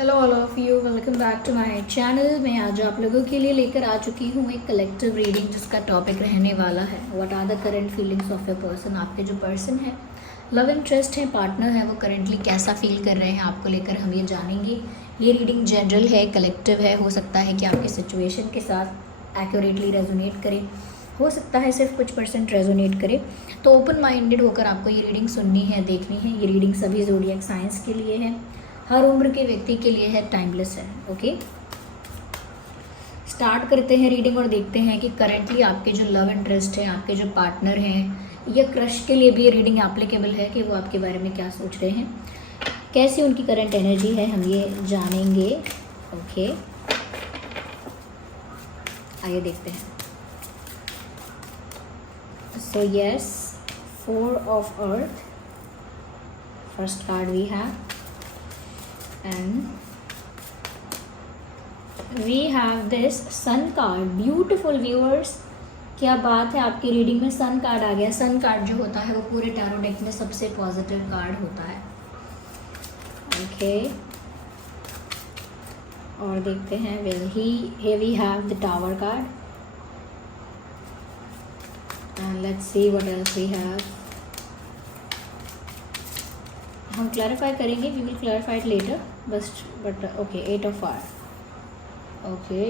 Hello all of you, welcome back to my channel. मैं आज आप लोगों के लिए लेकर आ चुकी हूँ एक कलेक्टिव रीडिंग जिसका टॉपिक रहने वाला है what are the current feelings of your person. आपके जो पर्सन है, लव इंटरेस्ट है, पार्टनर है, वो करेंटली कैसा फील कर रहे हैं आपको लेकर हम ये जानेंगे। ये रीडिंग जनरल है, कलेक्टिव है। हो सकता है कि आपकी सिचुएशन के साथ एक्यूरेटली रेजोनेट करे, हो सकता है सिर्फ कुछ % रेजोनेट करे। तो ओपन माइंडेड होकर आपको ये रीडिंग सुननी है, देखनी है। ये रीडिंग सभी ज़ोडिएक साइंस के लिए है, हर उम्र के व्यक्ति के लिए है, टाइमलेस है। ओके, स्टार्ट करते हैं रीडिंग और देखते हैं कि करेंटली आपके जो लव इंटरेस्ट है, आपके जो पार्टनर हैं या क्रश के लिए भी ये रीडिंग एप्लीकेबल है कि वो आपके बारे में क्या सोच रहे हैं, कैसी उनकी करंट एनर्जी है, हम ये जानेंगे। ओके, आइए देखते हैं। So yes, 4 of earth, first card we have and we have this sun card. beautiful viewers, क्या बात है, आपकी रीडिंग में सन कार्ड आ गया। सन कार्ड जो होता है वो पूरे टैरो डेक में सबसे पॉजिटिव कार्ड होता है। ओके, और देखते हैं here we have the tower card and let's see what else we have. हम क्लैरिफाई करेंगे, we will clarify it later but okay, 8 of air. Okay,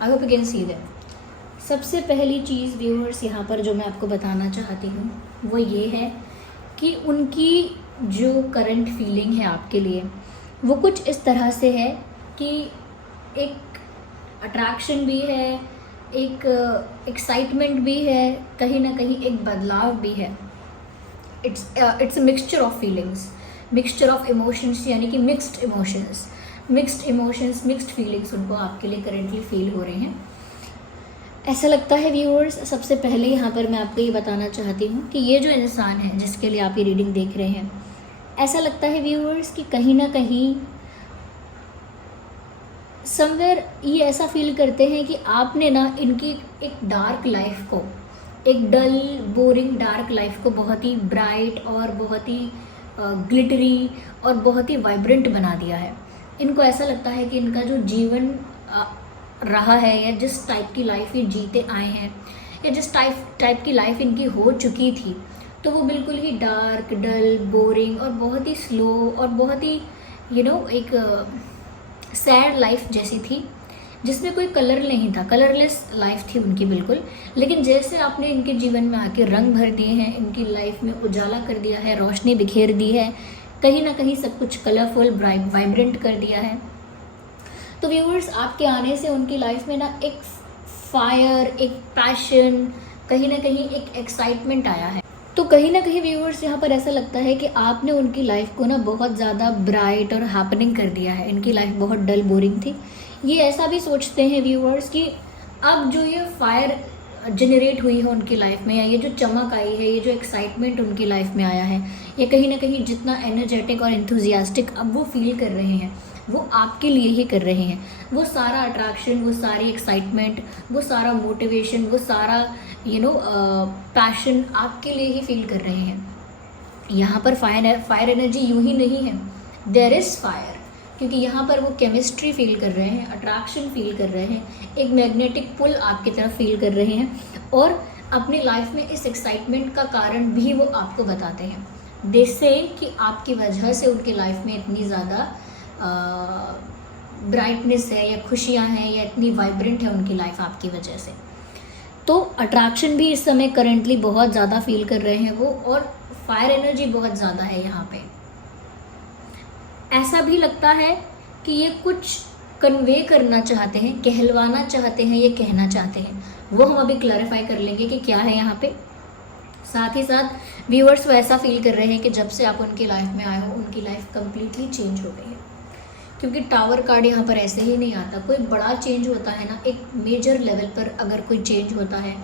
I hope you can see that. सबसे पहली चीज़ viewers यहाँ पर जो मैं आपको बताना चाहती हूँ वो ये है कि उनकी जो करंट फीलिंग है आपके लिए वो कुछ इस तरह से है कि एक अट्रैक्शन भी है, एक एक्साइटमेंट भी है, कहीं ना कहीं एक बदलाव भी है। It's a mixture of feelings, mixture of emotions, यानी कि मिक्स्ड इमोशंस, मिक्स्ड फीलिंग्स उनको आपके लिए करेंटली फील हो रहे हैं। ऐसा लगता है व्यूअर्स, सबसे पहले यहाँ पर मैं आपको ये बताना चाहती हूँ कि ये जो इंसान है जिसके लिए आप ये रीडिंग देख रहे हैं, ऐसा लगता है व्यूअर्स कि कहीं ना कहीं समवेयर ये ऐसा फील करते हैं कि आपने ना इनकी एक डार्क लाइफ को, एक डल बोरिंग डार्क लाइफ को बहुत ही ब्राइट और बहुत ही ग्लिटरी और बहुत ही वाइब्रेंट बना दिया है। इनको ऐसा लगता है कि इनका जो जीवन रहा है या जिस टाइप की लाइफ ये जीते आए हैं या जिस टाइप की लाइफ इनकी हो चुकी थी, तो वो बिल्कुल ही डार्क, डल, बोरिंग और बहुत ही स्लो और बहुत ही एक सैड लाइफ जैसी थी, जिसमें कोई कलर नहीं था। कलरलेस लाइफ थी उनकी बिल्कुल। लेकिन जैसे आपने इनके जीवन में आके रंग भर दिए हैं, इनकी लाइफ में उजाला कर दिया है, रोशनी बिखेर दी है, कहीं ना कहीं सब कुछ कलरफुल, वाइब्रेंट कर दिया है, तो व्यूअर्स आपके आने से उनकी लाइफ में ना एक फायर, एक पैशन, कहीं ना कहीं एक एक्साइटमेंट आया है। तो कहीं ना कहीं व्यूअर्स यहाँ पर ऐसा लगता है कि आपने उनकी लाइफ को ना बहुत ज़्यादा ब्राइट और हैपनिंग कर दिया है। इनकी लाइफ बहुत डल, बोरिंग थी। ये ऐसा भी सोचते हैं व्यूअर्स कि अब जो ये फायर जनरेट हुई है उनकी लाइफ में, या ये जो चमक आई है, ये जो एक्साइटमेंट उनकी लाइफ में आया है, ये कहीं ना कहीं जितना एनर्जेटिक और एंथुजियास्टिक अब वो फील कर रहे हैं वो आपके लिए ही कर रहे हैं। वो सारा अट्रैक्शन, वो सारी एक्साइटमेंट, वो सारा मोटिवेशन, वो सारा पैशन आपके लिए ही फील कर रहे हैं। यहाँ पर फायर एनर्जी यूं ही नहीं है, देयर इज़ फायर, क्योंकि यहाँ पर वो केमिस्ट्री फील कर रहे हैं, अट्रैक्शन फील कर रहे हैं, एक मैग्नेटिक पुल आपकी तरफ फील कर रहे हैं, और अपनी लाइफ में इस एक्साइटमेंट का कारण भी वो आपको बताते हैं। दे से कि आपकी वजह से उनकी लाइफ में इतनी ज़्यादा ब्राइटनेस है या खुशियाँ हैं या इतनी वाइब्रेंट है उनकी लाइफ आपकी वजह से। तो अट्रैक्शन भी इस समय करंटली बहुत ज़्यादा फील कर रहे हैं वो, और फायर एनर्जी बहुत ज़्यादा है यहाँ पे। ऐसा भी लगता है कि ये कुछ कन्वे करना चाहते हैं, कहलवाना चाहते हैं, ये कहना चाहते हैं। वो हम अभी क्लैरिफाई कर लेंगे कि क्या है यहाँ पे। साथ ही साथ व्यूअर्स वो ऐसा फील कर रहे हैं कि जब से आप उनकी लाइफ में आए हो उनकी लाइफ कम्प्लीटली चेंज हो गई है, क्योंकि टावर कार्ड यहाँ पर ऐसे ही नहीं आता। कोई बड़ा चेंज होता है ना, एक मेजर लेवल पर अगर कोई चेंज होता है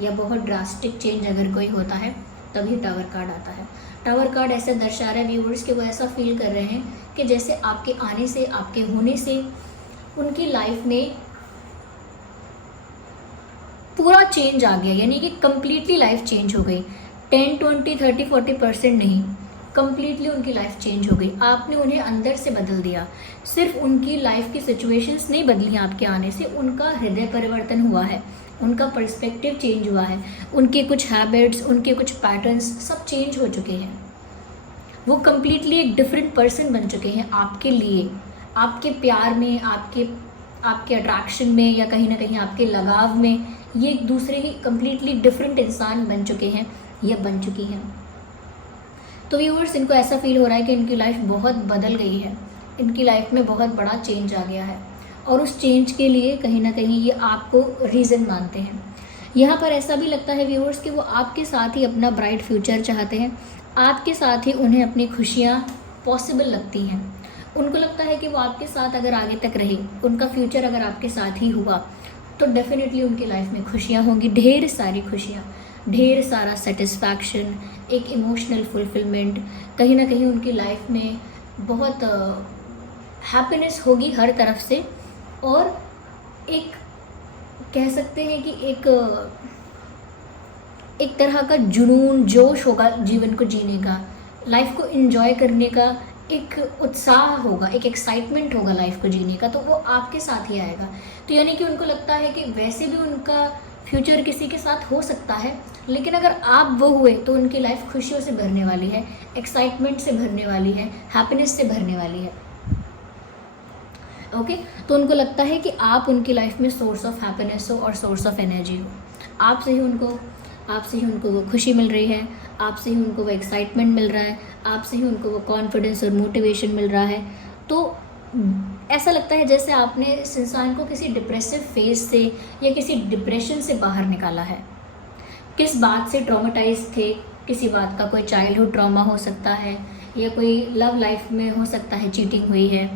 या बहुत ड्रास्टिक चेंज अगर कोई होता है, तभी टावर कार्ड आता है। टावर कार्ड ऐसे दर्शा रहा है व्यूअर्स कि वो ऐसा फील कर रहे हैं कि जैसे आपके आने से, आपके होने से उनकी लाइफ में पूरा चेंज आ गया, यानी कि कम्प्लीटली लाइफ चेंज हो गई। 10, 20, 30, 40% नहीं, कंप्लीटली उनकी लाइफ चेंज हो गई। आपने उन्हें अंदर से बदल दिया। सिर्फ उनकी लाइफ की सिचुएशंस नहीं बदली आपके आने से, उनका हृदय परिवर्तन हुआ है, उनका पर्सपेक्टिव चेंज हुआ है, उनके कुछ हैबिट्स, उनके कुछ पैटर्न्स सब चेंज हो चुके हैं। वो कंप्लीटली एक डिफरेंट पर्सन बन चुके हैं आपके लिए, आपके प्यार में, आपके अट्रैक्शन में, या कहीं ना कहीं आपके लगाव में। ये एक दूसरे की कंप्लीटली डिफरेंट इंसान बन चुके हैं या बन चुकी हैं। तो व्यूअर्स, इनको ऐसा फील हो रहा है कि इनकी लाइफ बहुत बदल गई है, इनकी लाइफ में बहुत बड़ा चेंज आ गया है, और उस चेंज के लिए कहीं ना कहीं ये आपको रीज़न मानते हैं। यहाँ पर ऐसा भी लगता है व्यूअर्स कि वो आपके साथ ही अपना ब्राइट फ्यूचर चाहते हैं, आपके साथ ही उन्हें अपनी खुशियाँ पॉसिबल लगती हैं। उनको लगता है कि वो आपके साथ अगर आगे तक रहे, उनका फ्यूचर अगर आपके साथ ही हुआ, तो डेफिनेटली उनकी लाइफ में खुशियाँ होंगी, ढेर सारी खुशियाँ, ढेर सारा सेटिस्फैक्शन, एक इमोशनल फुलफिलमेंट, कहीं ना कहीं उनकी लाइफ में बहुत हैप्पीनेस होगी हर तरफ से। और एक कह सकते हैं कि एक तरह का जुनून, जोश होगा जीवन को जीने का, लाइफ को एंजॉय करने का एक उत्साह होगा, एक एक्साइटमेंट होगा लाइफ को जीने का, तो वो आपके साथ ही आएगा। तो यानी कि उनको लगता है कि वैसे भी उनका फ्यूचर किसी के साथ हो सकता है, लेकिन अगर आप वो हुए तो उनकी लाइफ खुशियों से भरने वाली है, एक्साइटमेंट से भरने वाली है, हैप्पीनेस से भरने वाली है। ओके, तो उनको लगता है कि आप उनकी लाइफ में सोर्स ऑफ हैप्पीनेस हो और सोर्स ऑफ एनर्जी हो। आपसे ही उनको वो खुशी मिल रही है, आपसे ही उनको वो एक्साइटमेंट मिल रहा है, आपसे ही उनको वो कॉन्फिडेंस और मोटिवेशन मिल रहा है। तो ऐसा लगता है जैसे आपने इस इंसान को किसी डिप्रेसिव फेज से या किसी डिप्रेशन से बाहर निकाला है। किस बात से ट्रॉमेटाइज थे, किसी बात का कोई चाइल्डहुड ट्रॉमा हो सकता है, या कोई लव लाइफ में हो सकता है चीटिंग हुई है,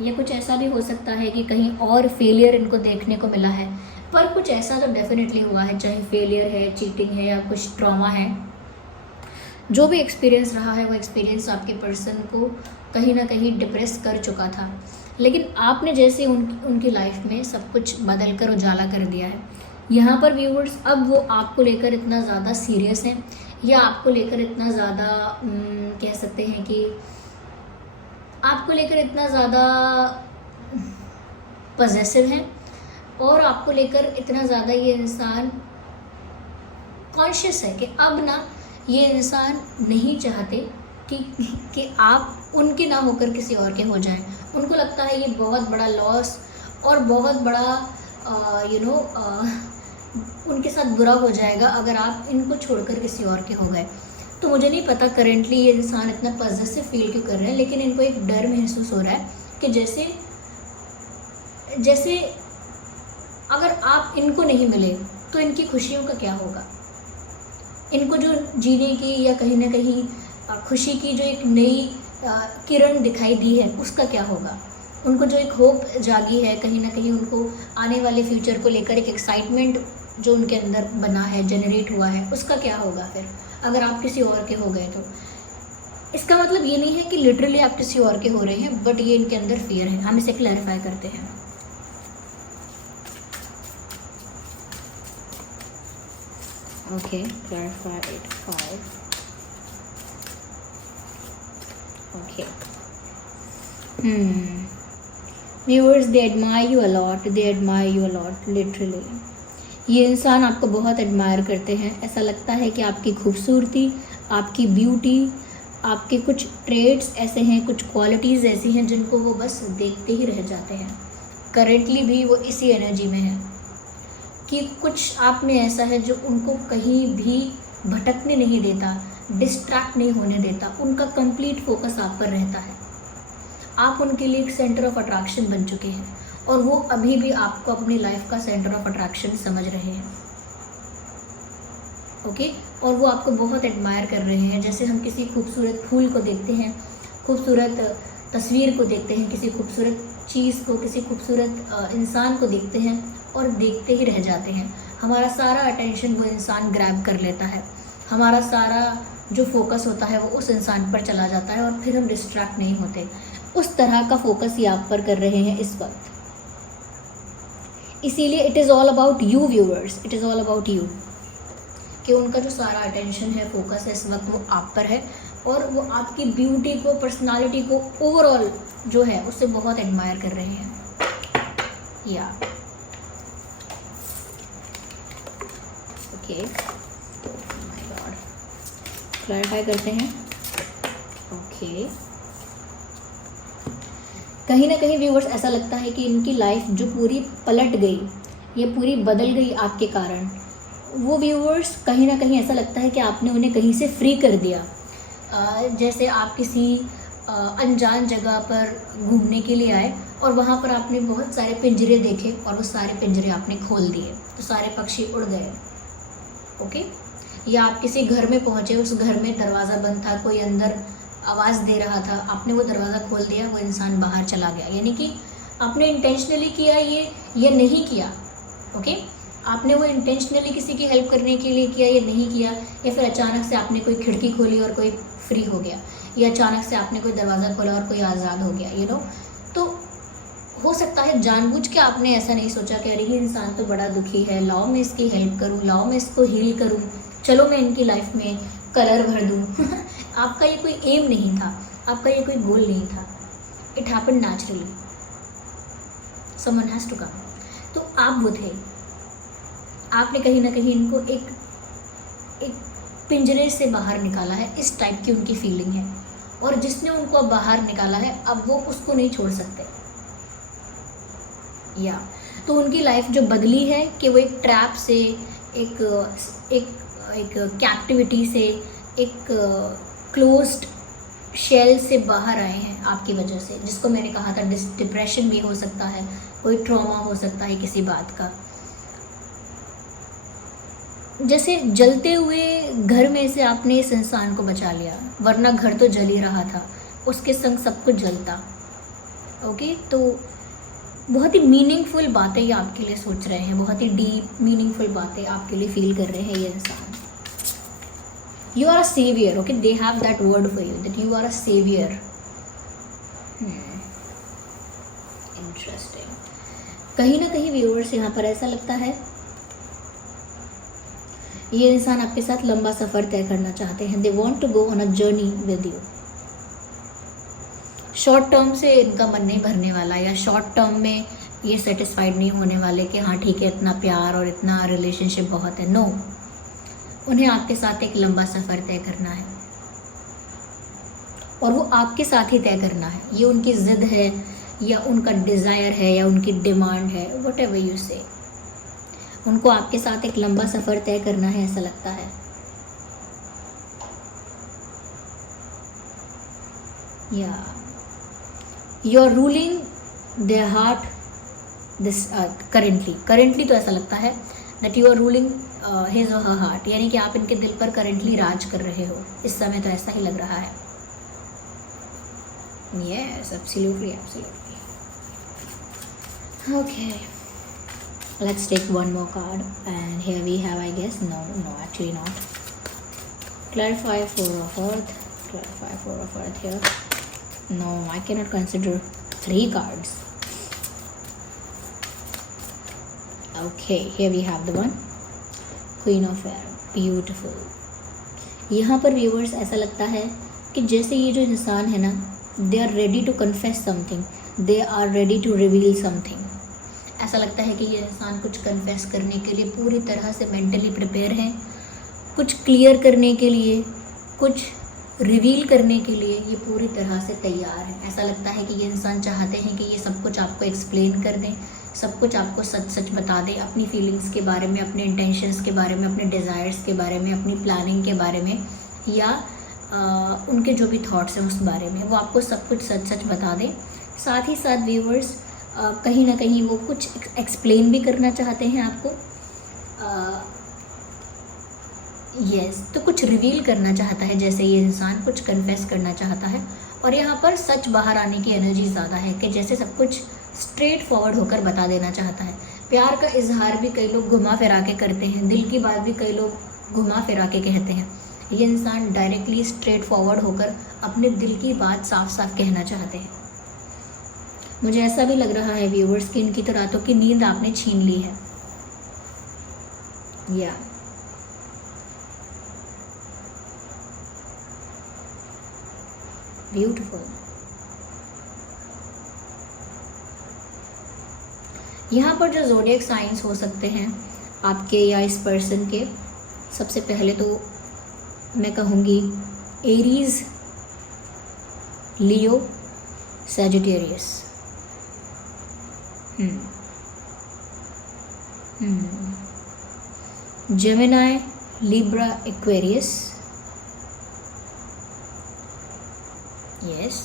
या कुछ ऐसा भी हो सकता है कि कहीं और फेलियर इनको देखने को मिला है। पर कुछ ऐसा तो डेफिनेटली हुआ है, चाहे फेलियर है, चीटिंग है या कुछ ट्रॉमा है। जो भी एक्सपीरियंस रहा है वो एक्सपीरियंस आपके पर्सन को कहीं ना कहीं डिप्रेस कर चुका था, लेकिन आपने जैसे उनकी लाइफ में सब कुछ बदल कर उजाला कर दिया है। यहाँ पर व्यूअर्स, अब वो आपको लेकर इतना ज़्यादा सीरियस हैं, या आपको लेकर इतना ज़्यादा कह सकते हैं कि आपको लेकर इतना ज़्यादा पॉजेसिव हैं, और आपको लेकर इतना ज़्यादा ये इंसान कॉन्शियस है कि अब ना ये इंसान नहीं चाहते कि आप उनके ना होकर किसी और के हो जाएं। उनको लगता है ये बहुत बड़ा लॉस और बहुत बड़ा उनके साथ बुरा हो जाएगा अगर आप इनको छोड़कर किसी और के हो गए। तो मुझे नहीं पता करेंटली ये इंसान इतना पॉजिटिव फील क्यों कर रहे हैं, लेकिन इनको एक डर महसूस हो रहा है कि जैसे अगर आप इनको नहीं मिले तो इनकी खुशियों का क्या होगा। इनको जो जीने की या कहीं ना कहीं खुशी की जो एक नई किरण दिखाई दी है उसका क्या होगा। उनको जो एक होप जागी है, कहीं ना कहीं उनको आने वाले फ्यूचर को लेकर एक एक्साइटमेंट जो उनके अंदर बना है, जनरेट हुआ है, उसका क्या होगा फिर अगर आप किसी और के हो गए। तो इसका मतलब ये नहीं है कि लिटरली आप किसी और के हो रहे हैं, बट ये इनके अंदर फियर है। हम इसे क्लैरिफाई करते हैं। Okay, clarify it 5। Okay, viewers, they admire you a lot, literally. ये इंसान आपको बहुत एडमायर करते हैं। ऐसा लगता है कि आपकी खूबसूरती, आपकी ब्यूटी, आपके कुछ ट्रेड्स ऐसे हैं, कुछ क्वालिटीज़ ऐसी हैं जिनको वो बस देखते ही रह जाते हैं। करेंटली भी वो इसी एनर्जी में है कि कुछ आप में ऐसा है जो उनको कहीं भी भटकने नहीं देता, डिस्ट्रैक्ट नहीं होने देता। उनका कंप्लीट फोकस आप पर रहता है। आप उनके लिए एक सेंटर ऑफ अट्रैक्शन बन चुके हैं, और वो अभी भी आपको अपनी लाइफ का सेंटर ऑफ अट्रैक्शन समझ रहे हैं। ओके, और वो आपको बहुत एडमायर कर रहे हैं। जैसे हम किसी खूबसूरत फूल को देखते हैं, खूबसूरत तस्वीर को देखते हैं, किसी खूबसूरत चीज़ को, किसी खूबसूरत इंसान को देखते हैं और देखते ही रह जाते हैं। हमारा सारा अटेंशन वो इंसान ग्रैब कर लेता है, हमारा सारा जो फोकस होता है वो उस इंसान पर चला जाता है, और फिर हम डिस्ट्रैक्ट नहीं होते। उस तरह का फोकस ये आप पर कर रहे हैं इस वक्त। इसीलिए it is all about you viewers, it is all about you, कि उनका जो सारा अटेंशन है, फोकस है इस वक्त वो आप पर है। और वो आपकी ब्यूटी को, पर्सनालिटी को, ओवरऑल जो है उससे बहुत एडमायर कर रहे हैं। या ओके, तो माय गॉड, क्लैरिफाई करते हैं। ओके, कहीं ना कहीं व्यूअर्स ऐसा लगता है कि इनकी लाइफ जो पूरी पलट गई या पूरी बदल गई आपके कारण, वो व्यूअर्स कहीं ना कहीं ऐसा लगता है कि आपने उन्हें कहीं से फ्री कर दिया। जैसे आप किसी अनजान जगह पर घूमने के लिए आए और वहाँ पर आपने बहुत सारे पिंजरे देखे और वो सारे पिंजरे आपने खोल दिए, तो सारे पक्षी उड़ गए। ओके, या आप किसी घर में पहुँचे, उस घर में दरवाज़ा बंद था, कोई अंदर आवाज़ दे रहा था, आपने वो दरवाज़ा खोल दिया, वो इंसान बाहर चला गया। यानी कि आपने इंटेंशनली किया ये या नहीं किया। ओके, आपने वो इंटेंशनली किसी की हेल्प करने के लिए किया या नहीं किया, या फिर अचानक से आपने कोई खिड़की खोली और कोई फ्री हो गया, या अचानक से आपने कोई दरवाज़ा खोला और कोई आज़ाद हो गया, यू नो। तो हो सकता है जानबूझ के आपने ऐसा नहीं सोचा कि अरे ये इंसान तो बड़ा दुखी है, लाओ मैं इसकी हेल्प करूँ, लाओ मैं इसको हील करूँ, चलो मैं इनकी लाइफ में कलर भर दूँ। आपका ये कोई एम नहीं था, आपका ये कोई गोल नहीं था। It happened naturally, someone has to come. तो आप वो थे, आपने कहीं ना कहीं इनको एक पिंजरे से बाहर निकाला है, इस टाइप की उनकी फीलिंग है। और जिसने उनको अब बाहर निकाला है, अब वो उसको नहीं छोड़ सकते। या तो उनकी लाइफ जो बदली है कि वो एक ट्रैप से, एक कैप्टिविटी से, एक क्लोज्ड शेल से बाहर आए हैं आपकी वजह से, जिसको मैंने कहा था डिप्रेशन भी हो सकता है, कोई ट्रॉमा हो सकता है किसी बात का। जैसे जलते हुए घर में से आपने इस इंसान को बचा लिया, वरना घर तो जल ही रहा था, उसके संग सब कुछ जलता। ओके, तो बहुत ही मीनिंगफुल बातें ये आपके लिए सोच रहे हैं, बहुत ही डीप मीनिंगफुल बातें आपके लिए फील कर रहे हैं ये इंसान। You are a savior, okay? They have that word for you, that you are a savior. Interesting. कहीं ना कहीं व्यूअर्स यहाँ पर ऐसा लगता है ये इंसान आपके साथ लंबा सफ़र तय करना चाहते हैं। They want to go on a journey with you. Short term से इनका मन नहीं भरने वाला, या शॉर्ट टर्म में ये सेटिस्फाइड नहीं होने वाले कि हाँ ठीक है, इतना प्यार और इतना रिलेशनशिप बहुत है। नो, उन्हें आपके साथ एक लंबा सफ़र तय करना है, और वो आपके साथ ही तय करना है। ये उनकी ज़िद है, या उनका डिज़ायर है, या उनकी डिमांड है, वट एवर यू से। उनको आपके साथ एक लंबा सफ़र तय करना है, ऐसा लगता है। या you are ruling there heart this currently तो ऐसा लगता है that you are ruling his और हर हार्ट, यानी कि आप इनके दिल पर करेंटली राज कर रहे हो इस समय, तो ऐसा ही लग रहा है। Yes, absolutely absolutely. Okay, let's take one more card and here we have, I guess, no actually not. Clarify 4 of earth, clarify 4 of earth here. No, I cannot consider 3 cards. Okay, here we have the one, Queen of Air, beautiful. यहाँ पर viewers ऐसा लगता है कि जैसे ये जो इंसान है ना, they are ready to confess something, they are ready to reveal something. ऐसा लगता है कि ये इंसान कुछ कन्फेस करने के लिए पूरी तरह से मेंटली प्रिपेयर है, कुछ क्लियर करने के लिए, कुछ रिवील करने के लिए ये पूरी तरह से तैयार है। ऐसा लगता है कि ये इंसान चाहते हैं कि ये सब कुछ आपको एक्सप्लेन कर दें, सब कुछ आपको सच सच बता दें, अपनी फीलिंग्स के बारे में, अपने इंटेंशंस के बारे में, अपने डिज़ायर्स के बारे में, अपनी प्लानिंग के बारे में, या उनके जो भी थॉट्स हैं उस बारे में, वो आपको सब कुछ सच सच बता दें। साथ ही साथ व्यूअर्स कहीं ना कहीं वो कुछ एक्सप्लेन भी करना चाहते हैं आपको। यस, तो कुछ रिवील करना चाहता है, जैसे ये इंसान कुछ कन्फेस करना चाहता है। और यहाँ पर सच बाहर आने की एनर्जी ज़्यादा है, कि जैसे सब कुछ स्ट्रेट फॉरवर्ड होकर बता देना चाहता है। प्यार का इजहार भी कई लोग घुमा फिरा के करते हैं, दिल की बात भी कई लोग घुमा फिरा के कहते हैं। ये इंसान डायरेक्टली स्ट्रेट फॉरवर्ड होकर अपने दिल की बात साफ साफ कहना चाहते हैं। मुझे ऐसा भी लग रहा है व्यूअर्स कि इनकी तो रातों की नींद आपने छीन ली है। या ब्यूटीफुल। यहाँ पर जो ज़ोडिएक साइंस हो सकते हैं आपके या इस पर्सन के, सबसे पहले तो मैं कहूँगी Aries, Leo, Sagittarius. Gemini, Libra, Aquarius, yes,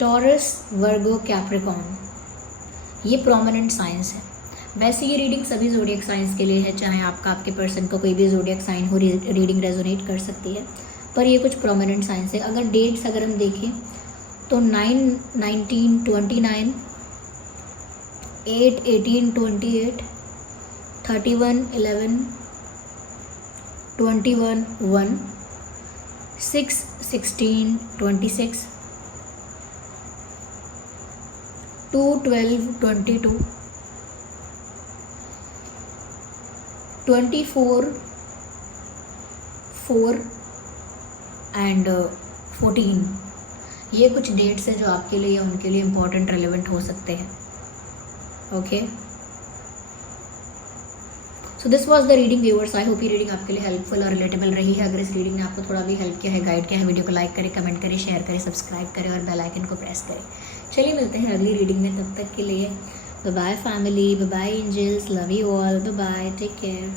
Taurus, Virgo, Capricorn, ये प्रोमिनेंट साइंस है। वैसे ये रीडिंग सभी ज़ोडिएक साइंस के लिए है, चाहे आपका आपके पर्सन का कोई भी ज़ोडिएक साइन हो, रीडिंग रेजोनेट कर सकती है, पर ये कुछ प्रोमिनेंट साइंस है। अगर डेट्स अगर हम देखें तो 9, 19, 29, 8, 18, 28, 31, 11, 21, 1, 6, 16, 26, 2, 12, 22, 24, 4 एंड 14, ये कुछ डेट्स हैं जो आपके लिए या उनके लिए इम्पोर्टेंट रेलेवेंट हो सकते हैं। Okay, so this was the reading viewers. I hope ये रीडिंग आपके लिए हेल्पफुल और रिलेटेबल रही है। अगर इस रीडिंग ने आपको थोड़ा भी हेल्प किया है, गाइड किया है, वीडियो को लाइक करें, कमेंट करें, शेयर करें, सब्सक्राइब करें और बेल आइकन को प्रेस करें। चलिए मिलते हैं अगली रीडिंग में, तब तक के लिए bye bye family, bye bye angels, love you all, bye bye, take care.